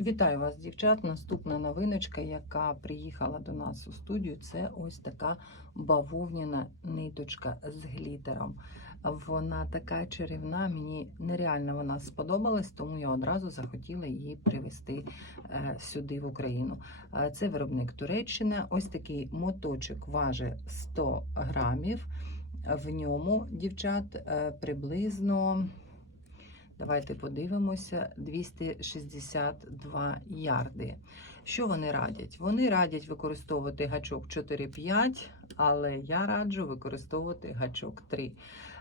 Вітаю вас, дівчат. Наступна новиночка, яка приїхала до нас у студію, це ось така бавовняна ниточка з глітером. Вона така чарівна, мені нереально вона сподобалась, тому я одразу захотіла її привезти е, сюди, в Україну. Е, Це виробник Туреччина. Ось такий моточок важить 100 грамів. В ньому, дівчат, е, приблизно. Давайте подивимося 262 ярди. Що вони радять? Вони радять використовувати гачок 4-5, але я раджу використовувати гачок 3.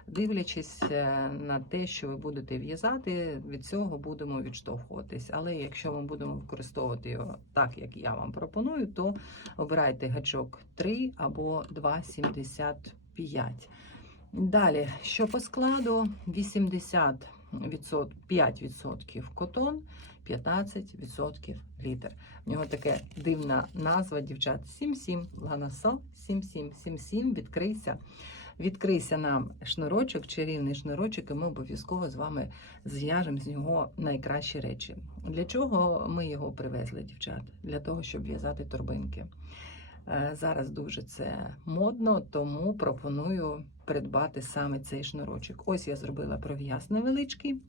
Дивлячись е, на те, що ви будете в'язати, від цього будемо відштовхуватись. Але якщо ми будемо використовувати його так, як я вам пропоную, то обирайте гачок 3 або 2,75. Далі, що по складу, 80 5% котон, 15% літер. В нього таке дивна назва, дівчат. 7-7, Ланасо, 7-7, 7-7, відкрийся. Відкрийся нам шнурочок, чарівний шнурочок, і ми обов'язково з вами зв'яжемо з нього найкращі речі. Для чого ми його привезли, дівчат? Для того, щоб в'язати торбинки. Е, Зараз дуже це модно, тому пропоную придбати саме цей шнурочок. Ось я зробила пров'яз невеличкий,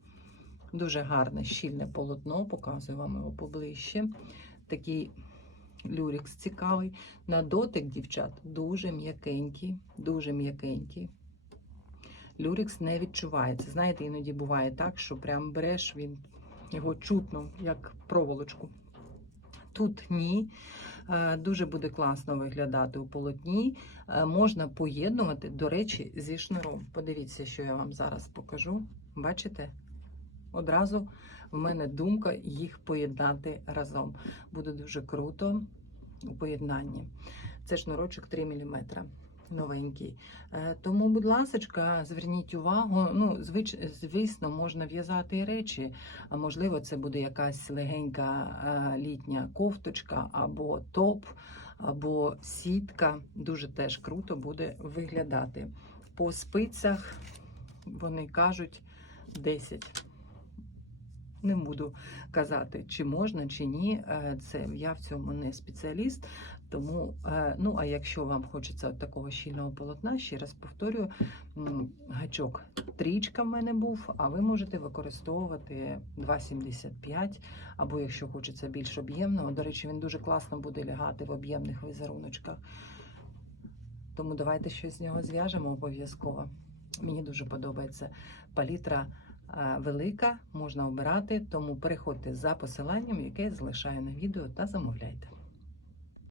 дуже гарне щільне полотно, показую вам його поближче. Такий люрікс цікавий. На дотик, дівчат, дуже м'якенький, дуже м'якенький. Люрікс не відчувається. Знаєте, іноді буває так, що прям береш він його чутно, як проволочку. Тут ні. Е, Дуже буде класно виглядати у полотні. Е, Можна поєднувати, до речі, зі шнуром. Подивіться, що я вам зараз покажу. Бачите? Одразу в мене думка їх поєднати разом. Буде дуже круто у поєднанні. Це шнурочок 3 мм. Новенький. Е, Тому, будь ласка, зверніть увагу. Ну, звич, звісно, можна в'язати речі. Можливо, це буде якась легенька е, літня кофточка або топ, або сітка. Дуже теж круто буде виглядати. По спицях вони кажуть 10. Не буду казати, чи можна, чи ні. Е, Це я в цьому не спеціаліст. Тому, е, ну а якщо вам хочеться от такого щільного полотна, ще раз повторюю, гачок трічка в мене був, а ви можете використовувати 2,75, або якщо хочеться більш об'ємного. До речі, він дуже класно буде лягати в об'ємних візеруночках. Тому давайте щось з нього зв'яжемо обов'язково. Мені дуже подобається палітра велика, можна обирати, тому переходьте за посиланням, яке я залишаю на відео та замовляйте.